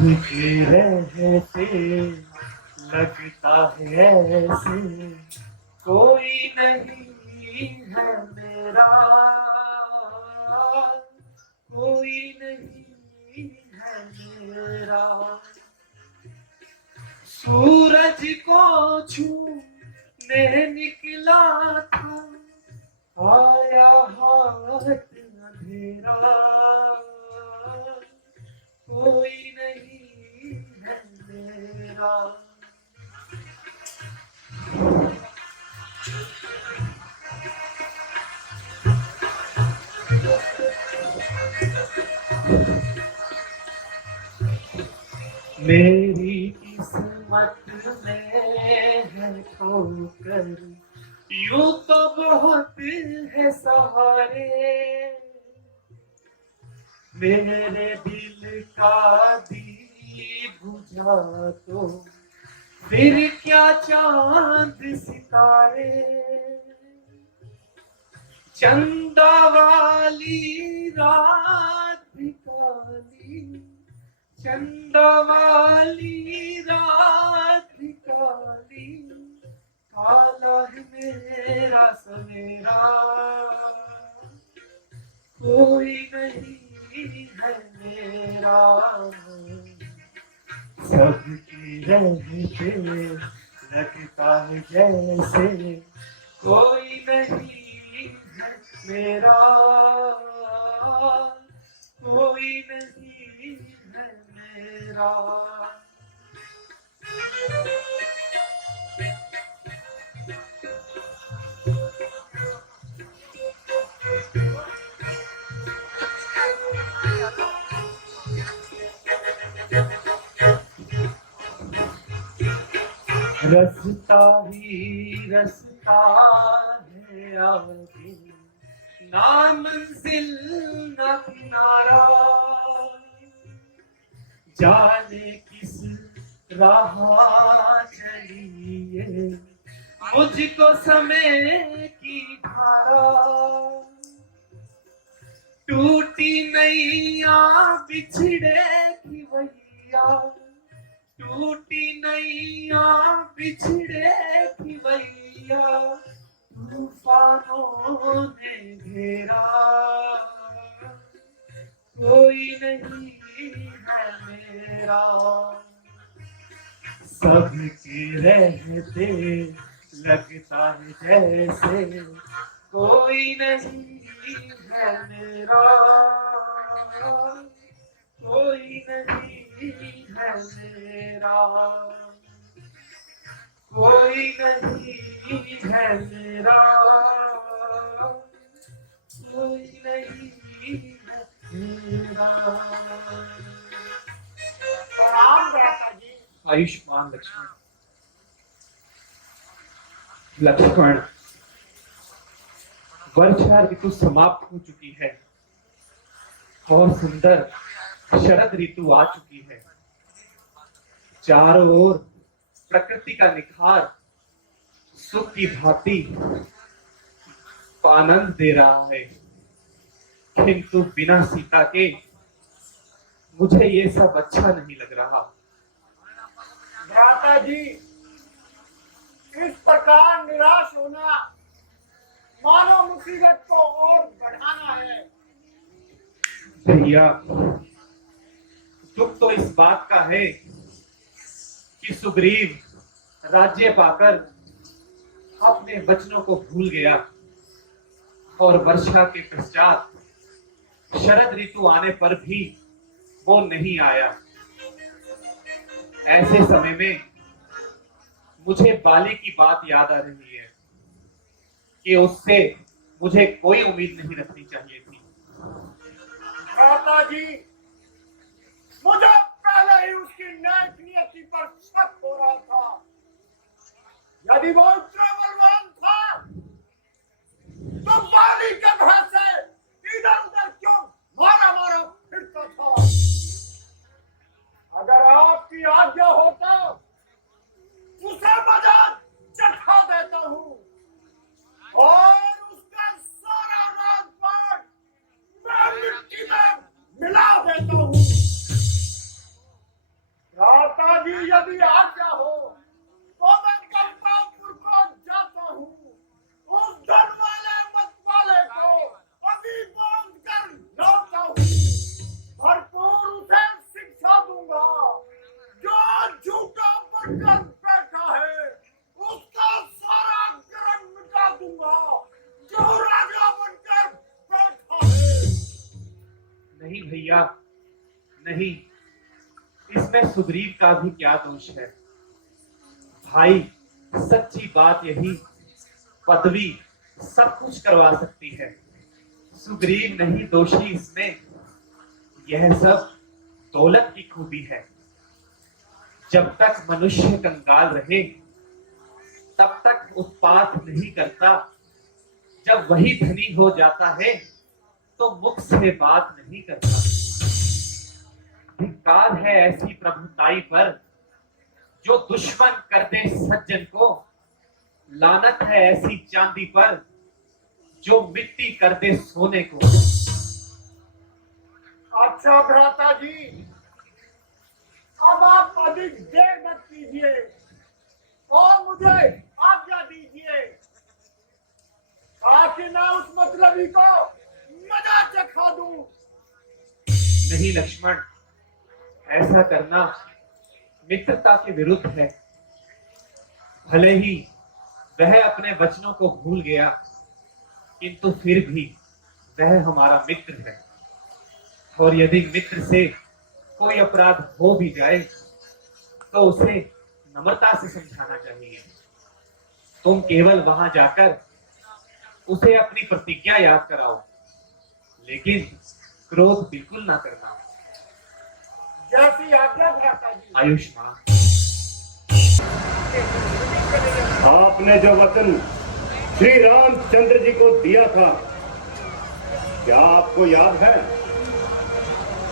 सबके रहते लगता है ऐसे कोई नहीं है मेरा, कोई नहीं है मेरा। सूरज को छूने निकला था, आया हाथ अंधेरा, कोई नहीं है मेरा। मेरी किस्मत में है ठोकर, यूं तो बहुत है सहारे, मेरे दिल का दीप बुझा तो फिर क्या चांद सितारे। चंदा वाली रात भी काली, चंदा वाली रात भी काली, काला है मेरा सवेरा, कोई नहीं है मेरा। सबकी रहते लगता है जैसे कोई नहीं है मेरा, कोई नहीं है मेरा। रसता ही रसता है आगे, ना मंजिल ना किनारा, जाने किस राह चलिए मुझको समय की धारा। टूटी नैया बिछड़ेगी भैया, टूटी नैया बिछड़ेगी भैया, तूफानों ने घेरा, कोई नहीं है मेरा। सबके रहते लगता है जैसे कोई नहीं है मेरा, कोई नहीं है मेरा, कोई नहीं है मेरा, कोई नहीं है मेरा। प्रणाम दाता जी। आयुष्मान लक्ष्मण। लक्ष्मण, वर्षा ऋतु समाप्त हो चुकी है और सुंदर शरद ऋतु आ चुकी है। चारों ओर प्रकृति का निखार सुख की भांति आनंद दे रहा है, किंतु बिना सीता के मुझे ये सब अच्छा नहीं लग रहा। भ्राता जी, इस प्रकार निराश होना मानो मुसीबत को और बढ़ाना है। भैया, दुख तो इस बात का है कि सुग्रीव राज्य पाकर अपने वचनों को भूल गया और वर्षा के पश्चात शरद ऋतु आने पर भी वो नहीं आया। ऐसे समय में मुझे बाली की बात याद आ रही है कि उससे मुझे कोई उम्मीद नहीं रखनी चाहिए थी। भ्राता जी, मुझे पहले ही उसकी नेक नियति पर शक हो रहा था। यदि वो इतना बलवान था तो बाली के भय से इधर उधर क्यों मारा मारा फिरता था। अगर आपकी आज्ञा हो तो उसे मजाक चखा देता हूँ और उसका सारा राजपाट मैं मिट्टी में मिला नहीं भैया, नहीं, इसमें सुग्रीव का भी क्या दोष है। भाई, सच्ची बात यही, पदवी सब कुछ करवा सकती है, सुग्रीव नहीं दोषी इसमें। यह सब दौलत की खूबी है। जब तक मनुष्य कंगाल रहे तब तक उत्पात नहीं करता, जब वही धनी हो जाता है तो मुख से बात नहीं करता। धिक्कार है ऐसी प्रभुताई पर जो दुश्मन कर दे सज्जन को, लानत है ऐसी चांदी पर जो मिट्टी कर दे सोने को। अच्छा भ्राता जी, अब आप अधिक देर मत कीजिए और मुझे आज्ञा दीजिए ताकि मैं उस मतलबी को मजा चखा दूं। नहीं लक्ष्मण, ऐसा करना मित्रता के विरुद्ध है। भले ही वह अपने वचनों को भूल गया, किंतु फिर भी वह हमारा मित्र है, और यदि मित्र से कोई अपराध हो भी जाए तो उसे नम्रता से समझाना चाहिए। तुम केवल वहां जाकर उसे अपनी प्रतिज्ञा याद कराओ, लेकिन क्रोध बिल्कुल ना करना। जैसी आज्ञा भ्राता जी। आयुष्मान। आपने जो वचन श्री रामचंद्र जी को दिया था, क्या आपको याद है?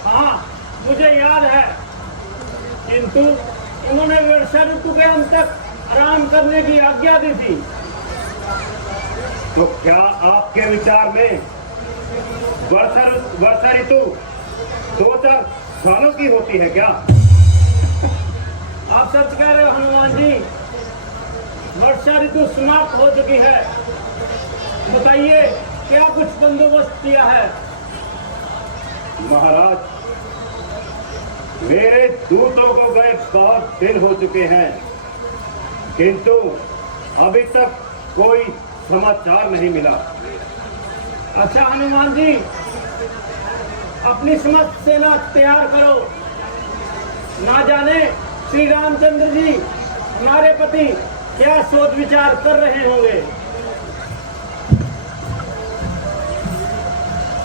हाँ, मुझे याद है, किंतु उन्होंने वर्षा ऋतु के अंत तक आराम करने की आज्ञा दी थी। तो क्या आपके विचार में वर्षा ऋतु 2-4 सालों की होती है क्या? आप सच कह रहे हो हनुमान जी, वर्षा ऋतु समाप्त हो चुकी है। बताइए, क्या कुछ बंदोबस्त किया है? महाराज, मेरे दूतों को गए बहुत दिन हो चुके हैं, किंतु अभी तक कोई समाचार नहीं मिला। अच्छा हनुमान जी, अपनी समस्त सेना तैयार करो। ना जाने श्री रामचंद्र जी हमारे पति क्या सोच विचार कर रहे होंगे।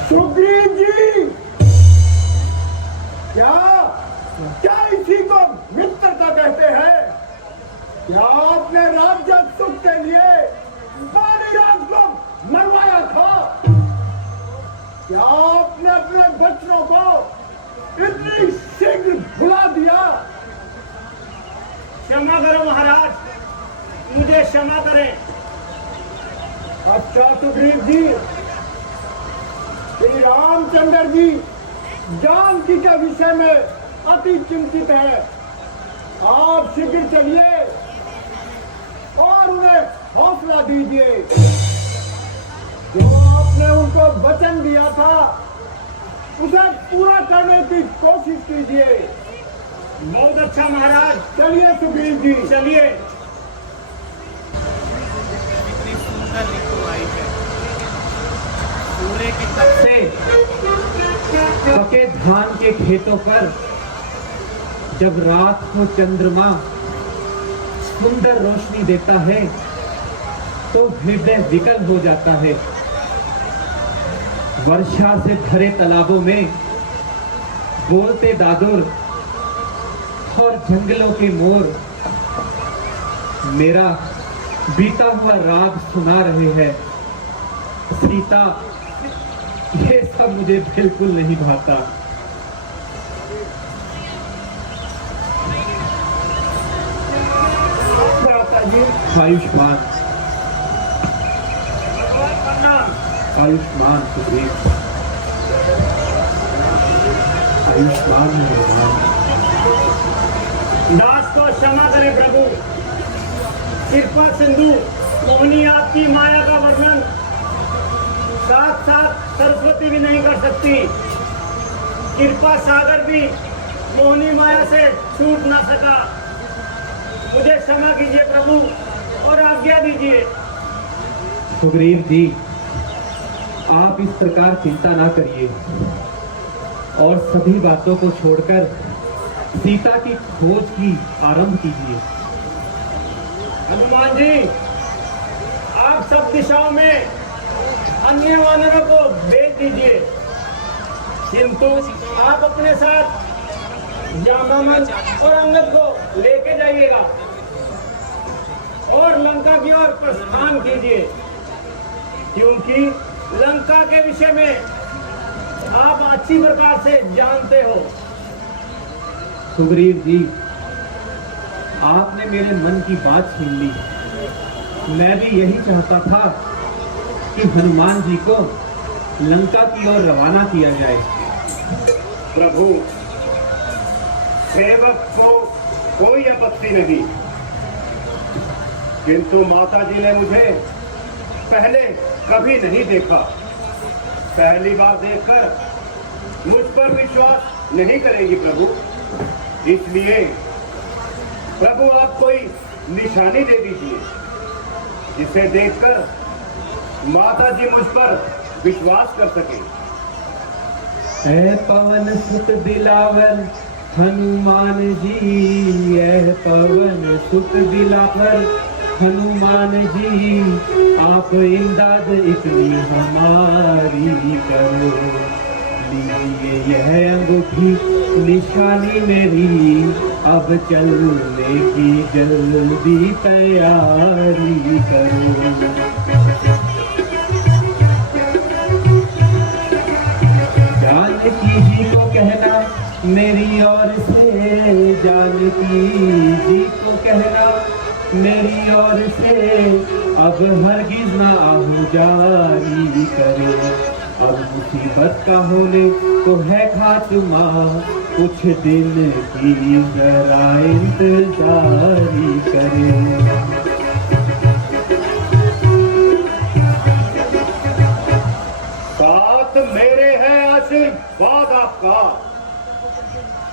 सुग्रीव जी, क्या इसी को मित्रता कहते हैं? क्या आपने राज्य सुख के लिए बालीराज को मरवाया था? क्या आपने अपने बच्चों को इतनी शीघ्र भुला दिया? क्षमा करो महाराज, मुझे क्षमा करें। अच्छा सुग्रीव जी, श्री रामचंद्र जी जानकी के विषय में अति चिंतित है। आप शीघ्र चलिए और उन्हें हौसला दीजिए। जो आपने उनको वचन दिया था उसे पूरा करने की कोशिश कीजिए। बहुत अच्छा महाराज, चलिए सुग्रीव जी, चलिए। कितनी सुंदर ऋतु आई है। सूर्य की तप से पके धान के खेतों पर जब रात को चंद्रमा सुंदर रोशनी देता है तो हृदय विकल हो जाता है। वर्षा से भरे तालाबों में बोलते दादुर और जंगलों के मोर मेरा बीता हुआ राग सुना रहे हैं। सीता, ये सब मुझे बिल्कुल नहीं भाता। आयुष्मान, आयुष्मान सुग्रीव, आयुष्मान भगवान। दास को क्षमा करें प्रभु। कृपा सिंधु मोहिनी आपकी माया का वर्णन साथ साथ सरस्वती भी नहीं कर सकती। कृपा सागर भी मोहिनी माया से छूट ना सका। मुझे क्षमा कीजिए प्रभु और आज्ञा दीजिए। सुग्रीव जी, आप इस प्रकार चिंता ना करिए। और सभी बातों को छोड़कर सीता की खोज की आरंभ कीजिए। हनुमान जी, आप सब दिशाओं में अन्य वानरों को भेज दीजिए, किंतु आप अपने साथ जामामन और अंगद को लेके जाइएगा और लंका की ओर प्रस्थान कीजिए, क्योंकि लंका के विषय में आप अच्छी प्रकार से जानते हो। सुग्रीव जी, आपने मेरे मन की बात छीन ली। मैं भी यही चाहता था कि हनुमान जी को लंका की ओर रवाना किया जाए। प्रभु, सेवक को कोई आपत्ति नहीं, किंतु माता जी ने मुझे पहले कभी नहीं देखा। पहली बार देखकर मुझ पर विश्वास नहीं करेगी प्रभु। इसलिए प्रभु आप कोई निशानी दे दीजिए, जिसे देखकर माता जी मुझ पर विश्वास कर सके। ऐ पवन सुत दिलावर हनुमान जी, ऐ पवन सुत दिलावर हनुमान जी, आप इमदाद इतनी हमारी करो। लीजिए यह अंगूठी निशानी मेरी, अब चलने की जल्दी तैयारी करो। जानकी जी को कहना मेरी ओर से, जानकी जी को कहना मेरी ओर से, अब हरगिज ना आहुजारी करे। अब मुसीबत का होने तो है खात्मा, कुछ दिन की जरा इंतजारी करे। साथ मेरे है आशीर्वाद आपका,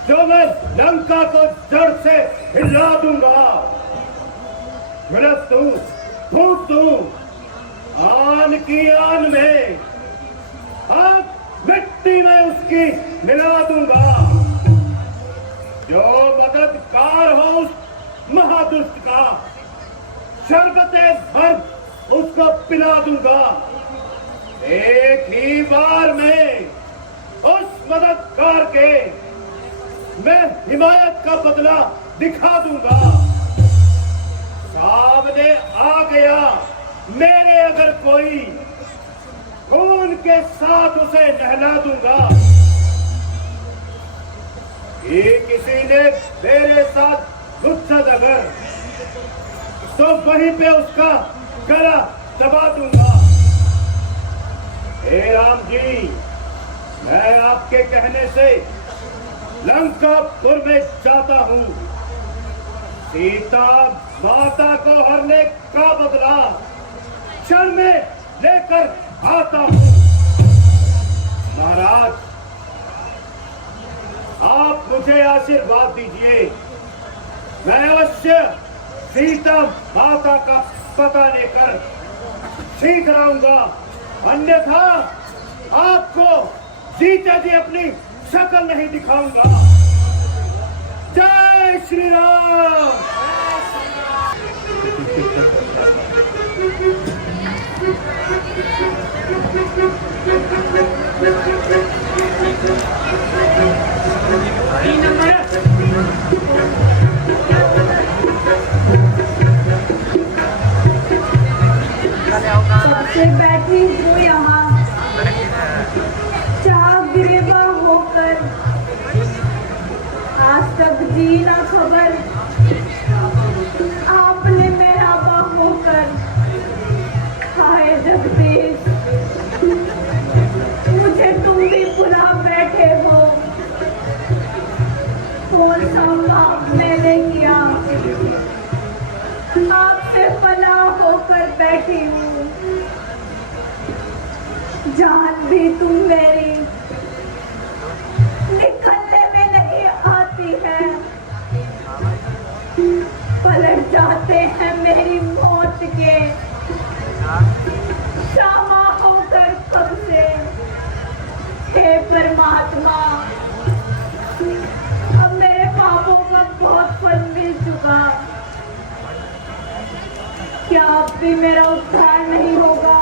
जो मैं लंका को जड़ से हिला दूंगा। गृहस्थू फूट दूं आन की आन में, आग मिट्टी में उसकी मिला दूंगा। जो मददगार हो उस महादुष्ट का, शरबते भर उसको पिला दूंगा। एक ही बार में उस मददगार के मैं हिमायत का बदला दिखा दूंगा। सामने आ गया मेरे अगर कोई, खून के साथ उसे नहला दूंगा। ये किसी ने मेरे साथ गुस्सा अगर, तो वहीं पे उसका गला दबा दूंगा। हे राम जी, मैं आपके कहने से लंकापुर में जाता हूँ। सीता माता को हरने का बदला क्षण में लेकर आता हूँ। महाराज, आप मुझे आशीर्वाद दीजिए, मैं अवश्य सीता माता का पता लेकर शीघ्र आऊंगा। अन्यथा आपको सीता जी अपनी शक्ल नहीं दिखाऊंगा। जय श्री राम। सबसे बैठी हूँ यहाँ चाह गिरेबा होकर, आज तक जी ना खबर आपने मेराबा होकर। हाय जगदीश, मुझे तुम भी बुला बैठे हो, कौन सा पाप मैंने किया, आपसे पनाह होकर बैठी हूँ। जान भी तुम मेरी निकलने में नहीं आती है, पलट जाते हैं मेरी मौत के शामा होकर कब से। हे हे परमात्मा, अब मेरे पापों का बहुत फल मिल चुका। क्या अब भी मेरा उद्धार नहीं होगा?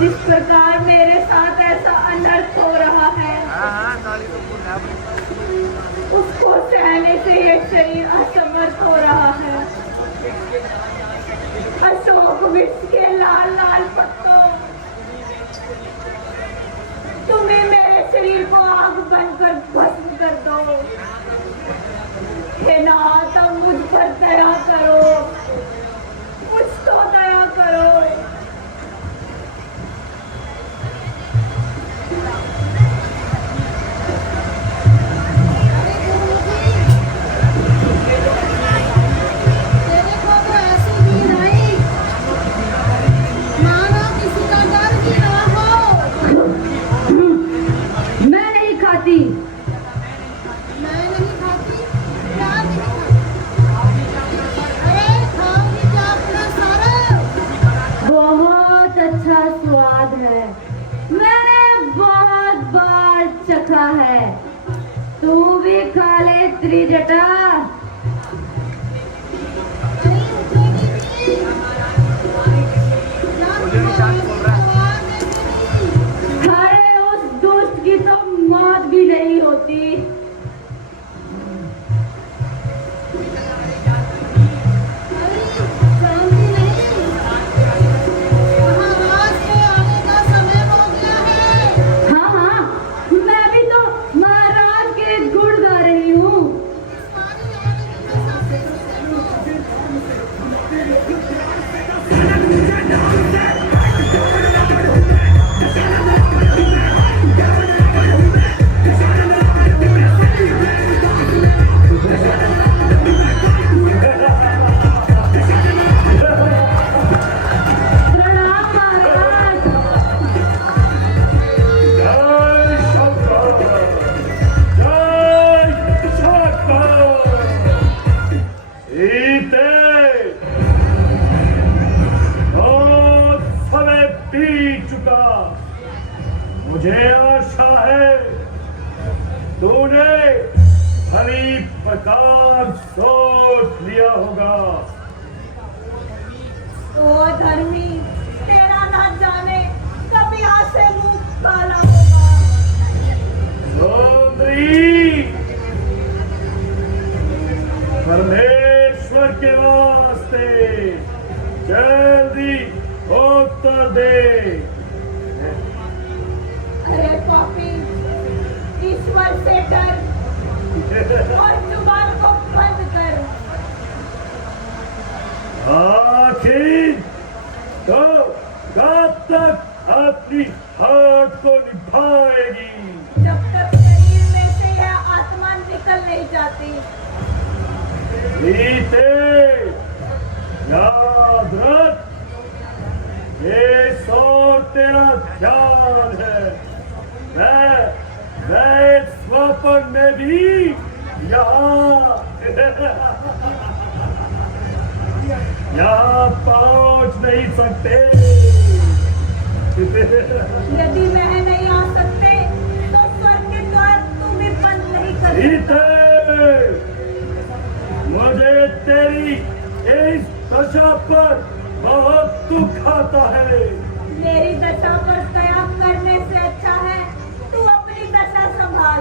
जिस प्रकार मेरे साथ ऐसा अनर्थ हो रहा है, उसको सहने से ये शरीर असमर्थ हो रहा है। अशोक वृक्ष के लाल लाल पत्तों, तुम्हें मेरे शरीर को आग बनकर भस्म कर दो। हे नाथ, अब मुझ पर दया करो, मुझ तो दया करो। तेरे को तो ऐसी नींद आई मानो किसी का डर भी ना हो। मैं नहीं खाती। मैं नहीं खाती, क्या नहीं खाती? अरे खाओगी क्या अपना सारा? बहुत अच्छा स्वाद है, मैंने बहुत बार चखा है। तू भी खा ले त्रिजटा। नहीं उठेगी भी। क्या तुम्हारी आवाज ऐसी? अरे उस दुष्ट की तो मौत भी नहीं होती। अरे जानती नहीं, महाराज के आने का समय हो गया है। हाँ हाँ, मैं भी तो महाराज के गुण गा रही हूँ। पानी आने की मैं सामने से प्रणाम महाराज। जय शंकर, जय शंकर। सीते, बहुत समय बीत चुका। मुझे आशा है तूने भली प्रकार सोच लिया होगा। ओ धर्मी, तेरा ना जाने कब यहाँ से मुंह काला होगा। सुंदरी, परमेश्वर के वास्ते जल्दी उत्तर दे। अरे पापी, ईश्वर से डर और जुबान को बंद कर। आखिर तो कब तक अपनी हाथ को निभाएगी? जब तक शरीर में से यह आत्मा निकल नहीं जाती। सीते, याद रख, ये सौर तेरा ध्यान है। मैं स्वप्न में भी यहाँ पहुंच नहीं सकते। यदि वह नहीं आ सकते तो स्वर्ग के द्वार तुम भी बंद नहीं कर सकते। सीते, मुझे तेरी इस दशा पर बहुत दुख आता है। मेरी दशा पर दया करने से अच्छा है तू अपनी दशा संभाल।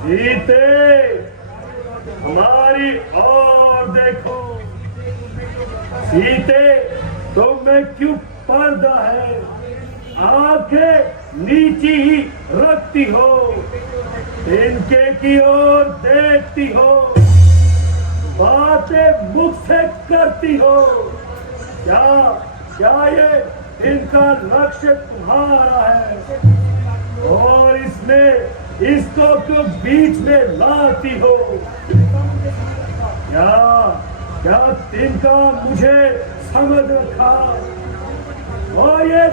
सीते, हमारी ओर देखो। सीते, तुम में क्यों पर्दा है? आंखें नीची ही रखती हो, इनके की ओर देखती हो, बातें मुख से करती हो। क्या ये इनका लक्ष्य तुम्हारा है? और इसमें इसको क्यों बीच में लाती हो? क्या तिनका मुझे समझ रखा और ये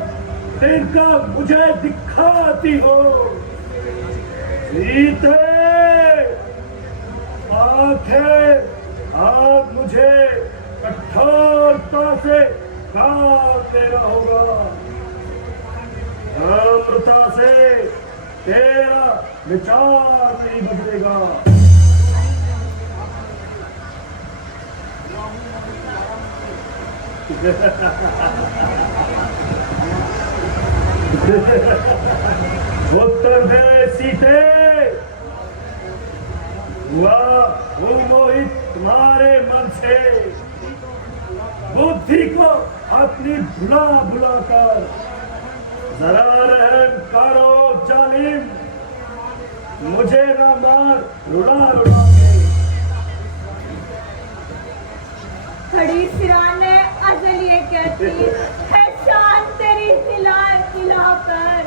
तिनका मुझे दिखाती हो? सीते, आंखें आप मुझे कठोरता से काम देना होगा। अमृता से तेरा विचार नहीं बदलेगा। उत्तर दे सीते, हुआ हूँ मोहित तुम्हारे मन से, बुद्धि को अपनी भुला भुला कर जरा रहम करो जालिम, मुझे ना मार रुला रुला के। खड़ी सिराने अजल ये कहती है शान तेरी हिला हिला कर,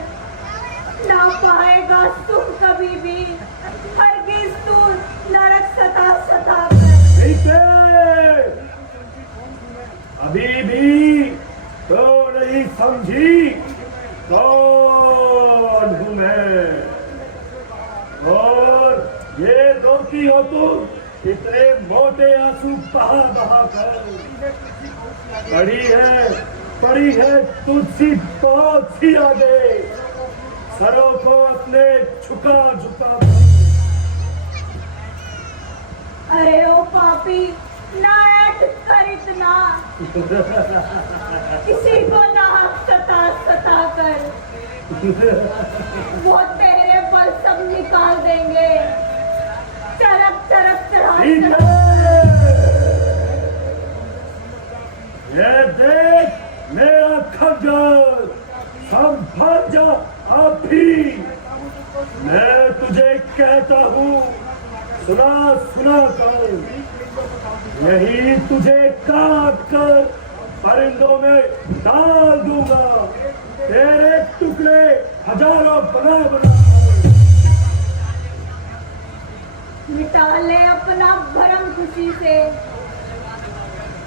ना पाएगा तुम कभी भी हरगिज तू नरक सता सता कर। सीते, अभी भी तो नहीं समझी कौन हूं मैं, और ये रोती हो तुम इतने मोटे आंसू बहा बहा कर। पड़ी है तुलसी बहुत सी आगे, सरों को अपने झुका झुका कर। अरे ओ पापी ना ऐठ कर इतना, किसी को ना सता सता कर, वो तेरे बल सब निकाल देंगे। चरक चरक चढ़ा ये देख मेरा खंजर, संभल जा अब भी। मैं तुझे कहता हूँ सुना सुना कर, यही तुझे काट कर परिंदों में डाल दूंगा, तेरे टुकड़े हजारों बना बना। मिटा ले अपना भरम खुशी से,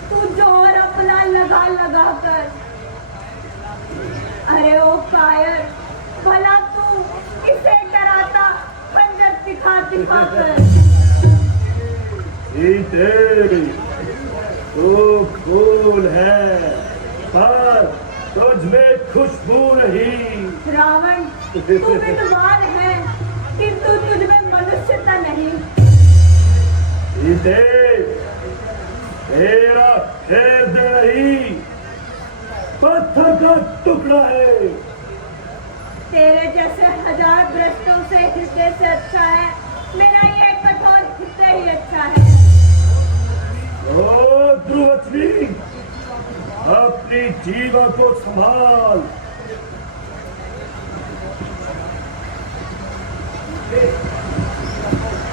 तू जोर अपना लगा लगा कर। अरे ओ कायर, भला तू किसे डराता खंजर दिखा दिखा कर। सीते, तू फूल है पर तुझ में खुशबू नहीं। रावण, तू विद्वान है किंतु तुझ में मनुष्यता नहीं। सीते, तेरा हृदय ही पत्थर का टुकड़ा है। तेरे जैसे हजार भ्रष्टों से हृदय से अच्छा है मेरा ये कठोर हृदय ही अच्छा है। ओ ध्रुवश्री, अपनी जीवा को संभाल।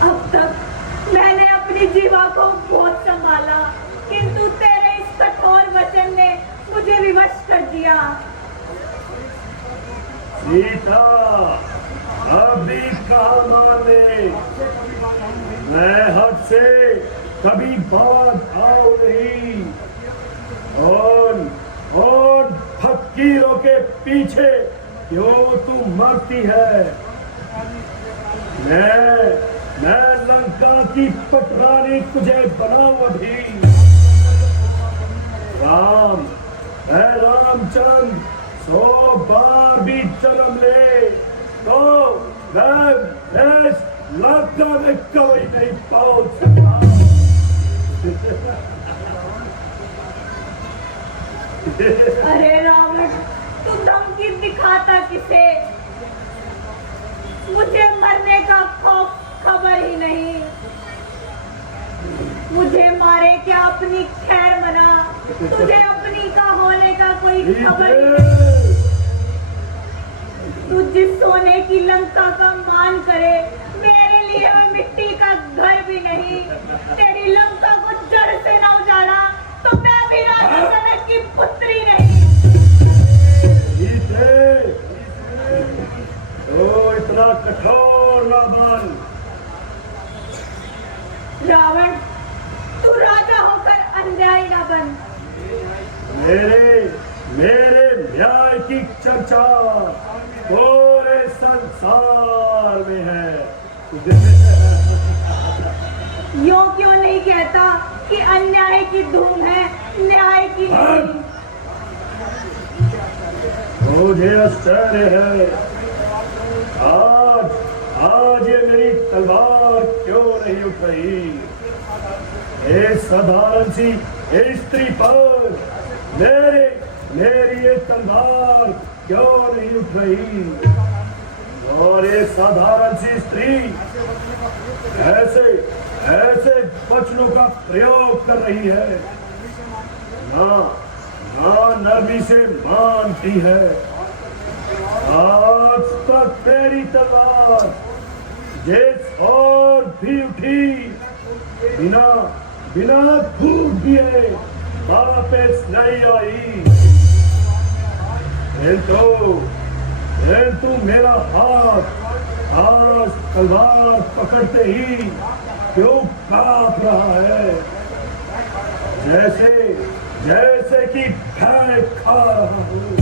अब तक मैंने अपनी जीवा को बहुत संभाला, किंतु तेरे इस कठोर वचन ने मुझे विवश कर दिया। सीता, अभी कहा माने, मैं हद से कभी बात आओ नहीं, और फकीरों के पीछे क्यों तू मरती है। मैं लंका की पटरानी तुझे बनाऊं अभी। रामचंद्र 100 बार भी जन्म ले तो मैं इस लंका में कभी नहीं पहुंच सकता। अरे रावण, तू धमकी दिखाता किसे? मुझे मरने का खौफ खबर ही नहीं। मुझे मारे क्या अपनी खैर मना, तुझे अपनी का होने का कोई खबर ही नहीं। तू जिस सोने की लंका का मान करे, मेरे लिए वो मिट्टी का घर भी नहीं। तेरी लंका को जड़ से न उजाड़ा तो मैं भी राजा जनक की पुत्री नहीं। तो इतना कठोर न बन। रावण, तू राजा होकर अन्यायी न बन। मेरे न्याय की चर्चा पूरे संसार में है। यो क्यों नहीं कहता कि अन्याय की धूम है, न्याय की नहीं। मुझे आश्चर्य है, आज आज ये मेरी तलवार क्यों नहीं उठ रही? एक साधारण सी स्त्री पर मेरी ये तलवार क्यों नहीं उठ रही? और एक साधारण सी स्त्री ऐसे ऐसे वचनों का प्रयोग कर रही है, ना नरमी से मानती है। आज तक तेरी तलवार जिस और भी उठी बिना फूट दिए वापस नहीं आई, किंतु मेरा हाथ आज तलवार पकड़ते ही क्यों कांप रहा है, जैसे कि भय खा रहा हूँ।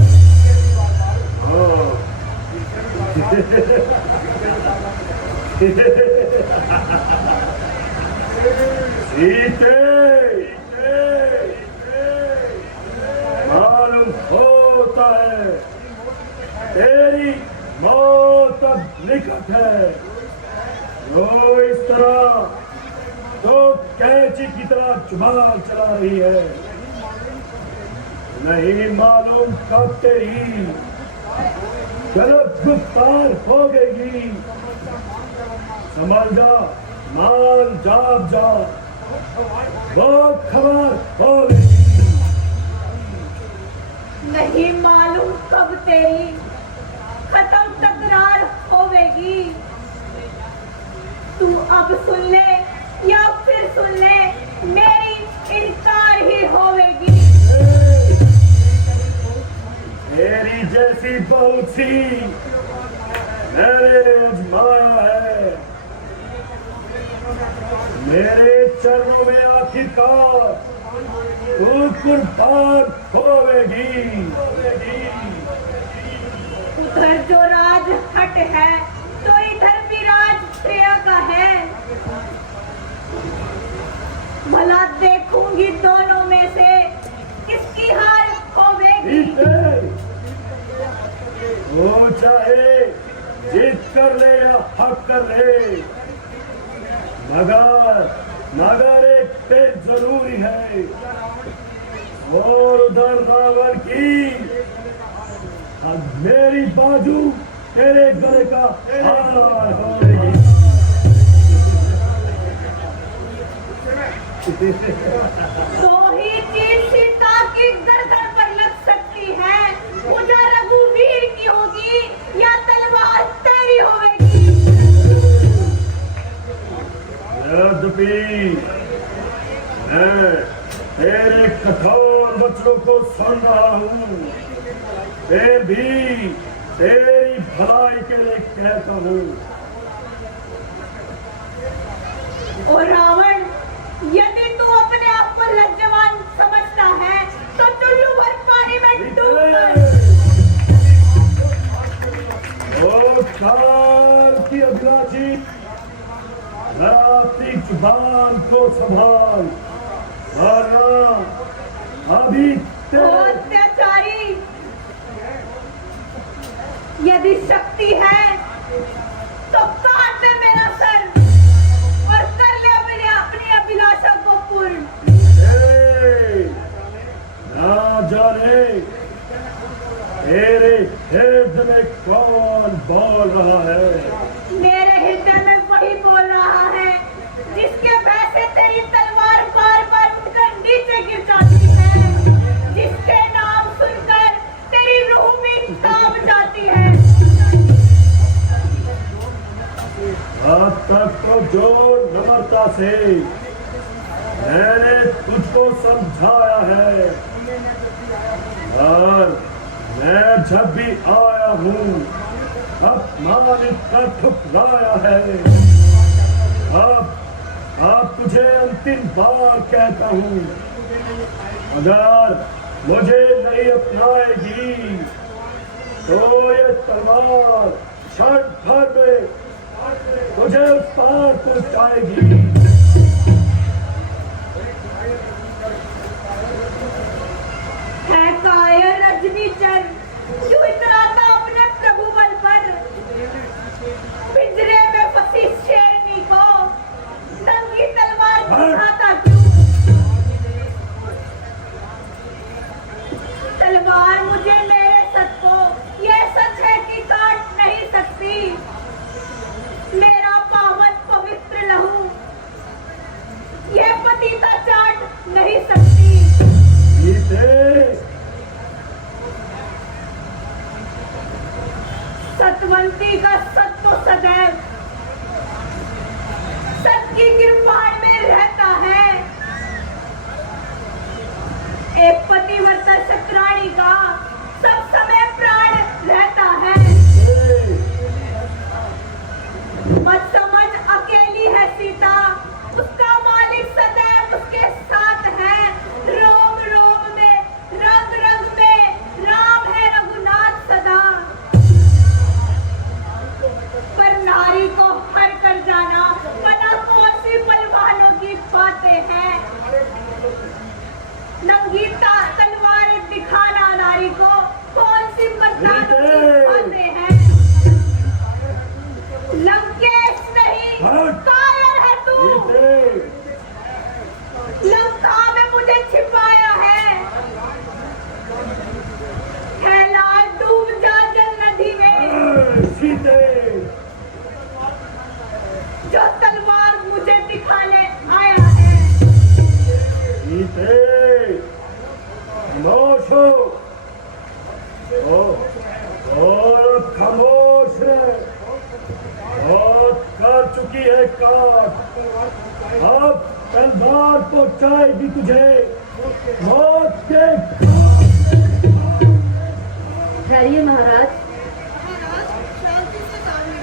सीते, मालूम होता है तेरी मौत अब निकट है। जो इस तरह तो कैची की तरह जुबान चला रही है, नहीं मालूम कब तेरी गलत गुफ्तार हो गई। संभल जा, मान जाग जा, बहुत खबर हो गई। नहीं मालूम कब तेरी खत्म तकरार होवेगी। तू अब सुन ले या फिर सुन ले, मेरी इनकार ही होवेगी। तेरी जैसी बहुत सी मैंने आजमाया है, मेरे चरणों में आखिरकार तू कुर्बान होवेगी। उधर जो राज हट है तो इधर भी राज प्रिया का है। भला देखूंगी दोनों में से किसकी हार होवेगी। वो चाहे जीत कर ले या हक कर ले, मगर एक तेज जरूरी है, और उधर रावण की अब मेरी बाजू तेरे गले का हार होगी। तो ही चीज सीता की गर्दन पर लग सकती है। मुझे रघुवीर की होगी या तलवार तेरी होगी। यद्यपि मैं तेरे कठोर वचनों को सुन रहा हूँ, फिर भी तेरी भलाई के लिए कहता हूँ। और रावण, यदि तू अपने आप को लज्जवान समझता है तो टुल्लू भर पानी में डूब मर। ओ काल की अभिलाषी, अपनी जुबान को संभाल, वरना अभी ओ अत्याचारी, यदि शक्ति है तो काट दे मेरा सर और कर ले अपनी अभिलाषा को पूर्ण। ना जाने तेरे हृदय में कौन बोल रहा है। मेरे हृदय में वही बोल रहा है जिसके भय से तेरी तलवार बार बार उठकर नीचे गिर जाती है, जिसके नाम सुनकर तेरी रूह भी कांप जाती है। अब तक तो जो नम्रता से मैंने तुझको समझाया है, और मैं जब भी आया हूँ अपमानित कर ठुकराया है। अब तुझे अंतिम बार कहता हूँ, अगर मुझे नहीं अपनाएगी तो ये तलवार क्षण भर में तुझे उस पार पहुंचाएगी। है कायर रजनी चंद, क्यों इतना परिवर्तन शत्राणी का सब समय प्राण रहता है। मत समझ अकेली है सीता, उसका मालिक सदैव उसके साथ है। रोम रोम में, रंग रंग में राम है रघुनाथ सदा। पर नारी को हर कर जाना पता कौन सी पहलवानों की बातें हैं। नंगी तलवार दिखाना नारी को कौन सी मर्दानों की बातें हैं। लंकेश नहीं कायर है तू, लंका में मुझे छिपाया है। लाल डूब जा जल नदी में, जो तलवार मुझे दिखाने आया है। खामोश हो और खामोश है। बहुत कर चुकी है काट, अब तलवार पहुंचाएगी तुझे मौत के ठहरिए महाराज। महाराज शांति से कारिए।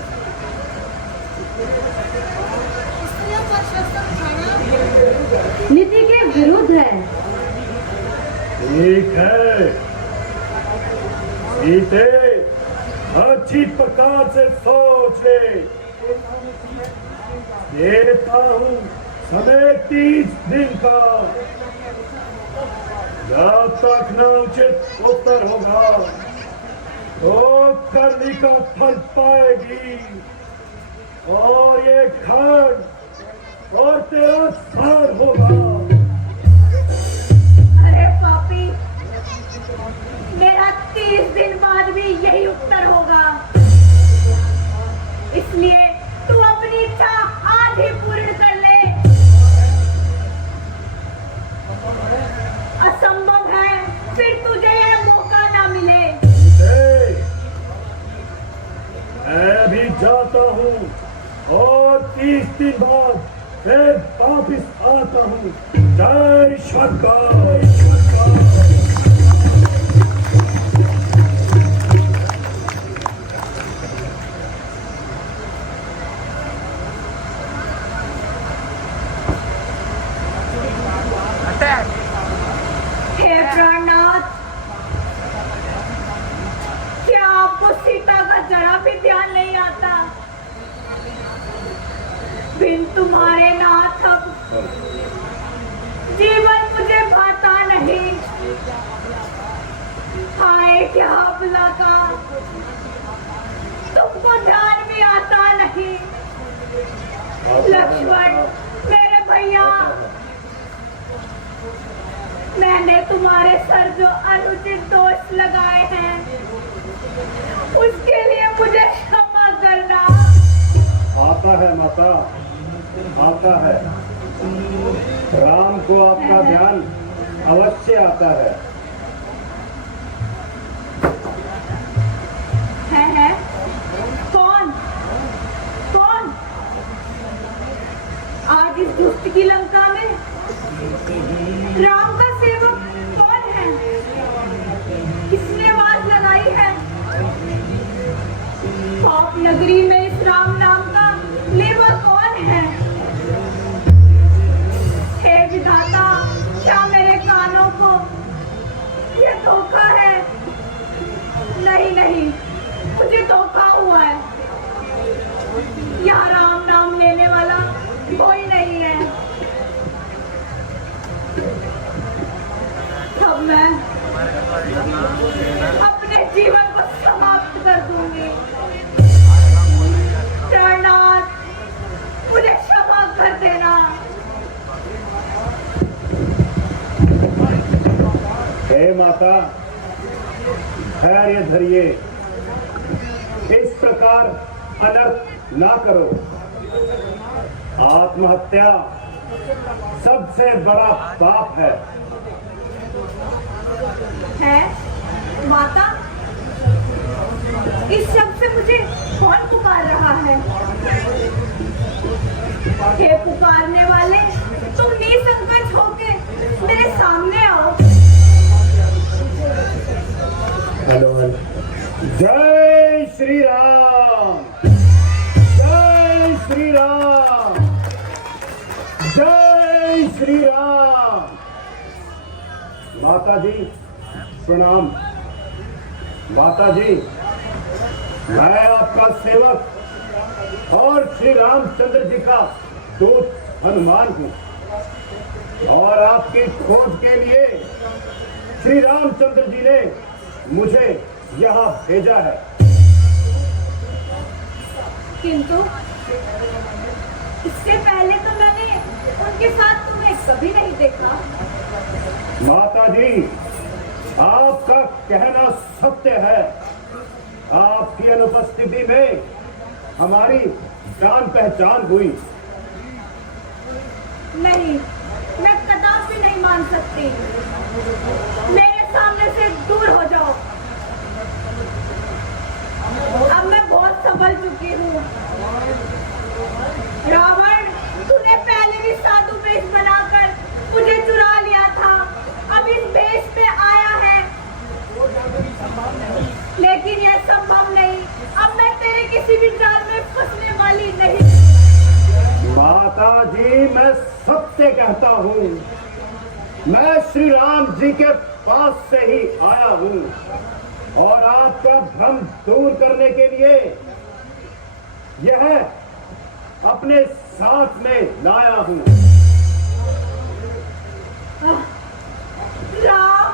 स्त्रियों पर शस्त्र उठाना नीति के विरुद्ध है। ठीक है सीते, अच्छी प्रकार से सोचे। देता हूँ समय 30 दिन का, जब तक न उचित उत्तर होगा तो करनी का फल पाएगी। और ये खंड और तेरा सर होगा। अरे पापी, मेरा 30 दिन बाद भी यही उत्तर होगा। इसलिए तू अपनी इच्छा आज ही पूर्ण कर ले। असंभव है फिर तुझे यह मौका ना मिले। मैं भी जाता हूँ और 30 दिन बाद फिर वापिस आता हूँ। जय ईश्वर का, ईश्वर का। हे प्राणनाथ, क्या आपको सीता का जरा भी ध्यान नहीं आता? बिन तुम्हारे नाथ अब जीवन मुझे भाता नहीं। हाय क्या भला का, तुमको ध्यान भी आता नहीं। लक्ष्मण मेरे भैया, मैंने तुम्हारे सर जो अनुचित दोष लगाए हैं उसके लिए मुझे क्षमा करना। आता है माता, आता है। राम को आपका ध्यान अवश्य आता है। है? कौन? कौन? आज इस दुष्ट की लंका में राम का सेवक कौन है? किसने आवाज लगाई है? पाप नगरी में इस राम नाम का लेवा कौन है? हे विधाता, क्या मेरे कानों को ये धोखा है? नहीं नहीं, मुझे धोखा हुआ है। यहाँ राम नाम लेने वाला कोई नहीं है। अब मैं अपने जीवन को समाप्त कर दूंगी। चरणार्थ, मुझे क्षमा कर देना। हे माता, धैर्य धरिए, इस प्रकार अनर्थ ना करो। आत्महत्या सबसे बड़ा पाप है। माता, इस शब्द से मुझे कौन पुकार रहा है? हे पुकारने वाले, तुम निसंकोच होके मेरे सामने आओ। Hello hello. जय श्री राम, जय श्री राम, जय श्री राम। माता जी प्रणाम। माता जी, मैं आपका सेवक और श्री रामचंद्र जी का दूत हनुमान हूँ और आपकी खोज के लिए श्री रामचंद्र जी ने मुझे यहाँ भेजा है। किंतु इससे पहले तो मैंने उनके साथ तुम्हें कभी नहीं देखा। माता जी, आपका कहना सत्य है। आपकी अनुपस्थिति में हमारी जान पहचान हुई। नहीं, मैं कदापि नहीं मान सकती। मेरे सामने से दूर हो जाओ। अब मैं बहुत संभल चुकी हूँ। रावण, तूने पहले भी साधु वेश बनाकर मुझे चुरा लिया था। अब इस वेश पे आया है, लेकिन यह संभव नहीं। अब मैं तेरे किसी भी जाल में फंसने वाली नहीं। माता जी, मैं सत्य कहता हूँ। मैं श्री राम जी के पास से ही आया हूँ और आपका भ्रम दूर करने के लिए यह अपने साथ में लाया हूँ। राम,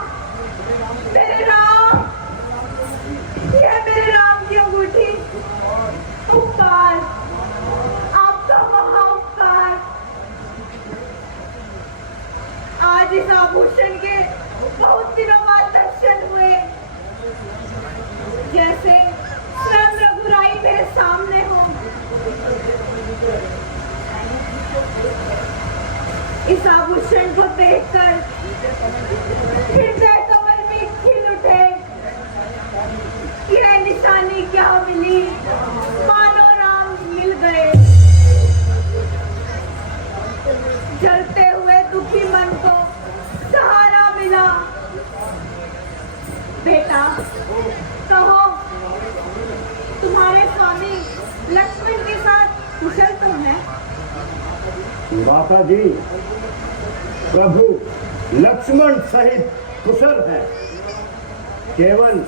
मेरे राम, यह मेरे राम की अंगूठी। उपकार, आपका महाउपकार। आज इस आभूषण के बहुत दिनों बाद दर्शन हुए। जैसे स्वयं रघुराई मेरे सामने हो। इस आभूषण को देखकर हृदय कमल में खिल उठे। यह निशानी क्या मिली, मानो राम मिल गए। जलते हुए दुखी मन को सहारा मिला। बेटा, कहो, तुम्हारे स्वामी लक्ष्मण के साथ कुशल तो है? माता जी, प्रभु लक्ष्मण सहित कुशल है। केवल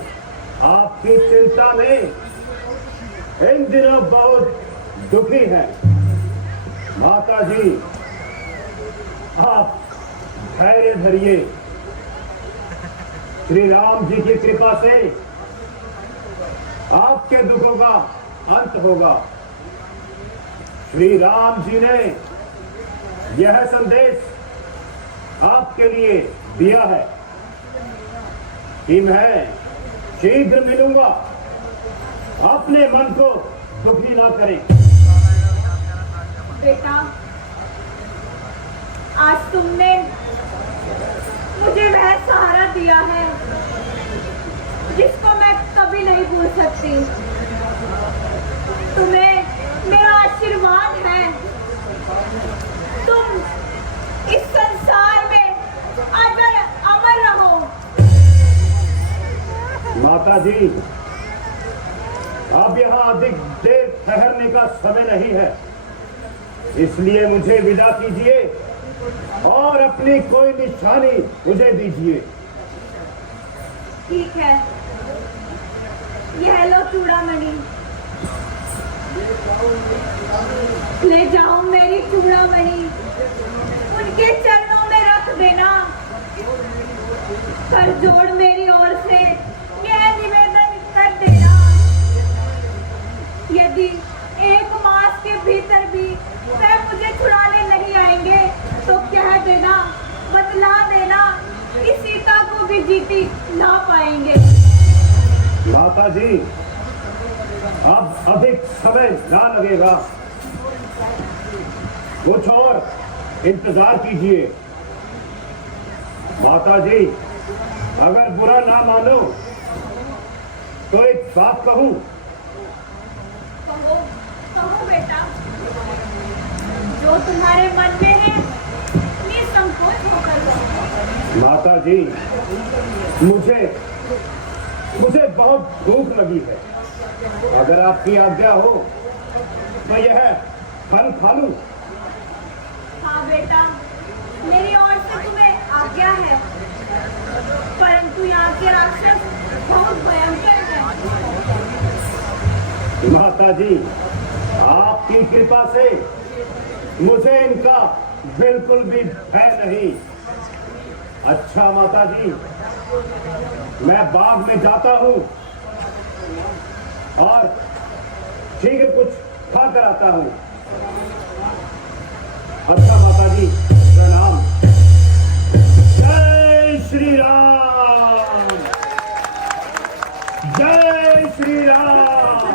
आपकी चिंता में इन दिनों बहुत दुखी है। माता जी, आप धैर्य धरिए। श्री राम जी की कृपा से आपके दुखों का अंत होगा। श्री राम जी ने यह संदेश आपके लिए दिया है कि मैं शीघ्र मिलूंगा। अपने मन को दुखी ना करें। बेटा, आज तुमने मुझे वह सहारा दिया है जिसको मैं कभी नहीं भूल सकती। तुम्हें मेरा आशीर्वाद है। तुम इस संसार में अगर अमर रहो। माता जी, अब यहाँ अधिक देर ठहरने का समय नहीं है, इसलिए मुझे विदा कीजिए और अपनी कोई निशानी मुझे दीजिए। ठीक है, यह लो चूड़ामणि। ले जाओ मेरी चूड़ामणि, उनके चरणों में रख देना। कर जोड़ मेरी ओर से यह निवेदन कर देना, यदि 1 मास के भीतर भी वह मुझे छुड़ाने नहीं आएंगे तो कह देना, बतला देना कि सीता को भी जीती ना पाएंगे। माता जी, अब अधिक समय ना लगेगा, कुछ और इंतजार कीजिए। माता जी, अगर बुरा ना मानो तो एक बात कहूं। कहो, कहो बेटा, जो तुम्हारे मन में है निसंकोच होकर कहो। माता जी, मुझे मुझे बहुत भूख लगी है। अगर आपकी आज्ञा हो तो यह फल खा लूं। हाँ बेटा, मेरी ओर से तुम्हें आज्ञा है, परंतु यहाँ के राक्षस बहुत भयंकर हैं। माता जी, आपकी कृपा से मुझे इनका बिल्कुल भी भय नहीं। अच्छा माता जी, मैं बाग में जाता हूँ और शीघ्र कुछ खा कर आता हूँ। अच्छा माता जी, प्रणाम। जय श्री राम, जय श्री राम।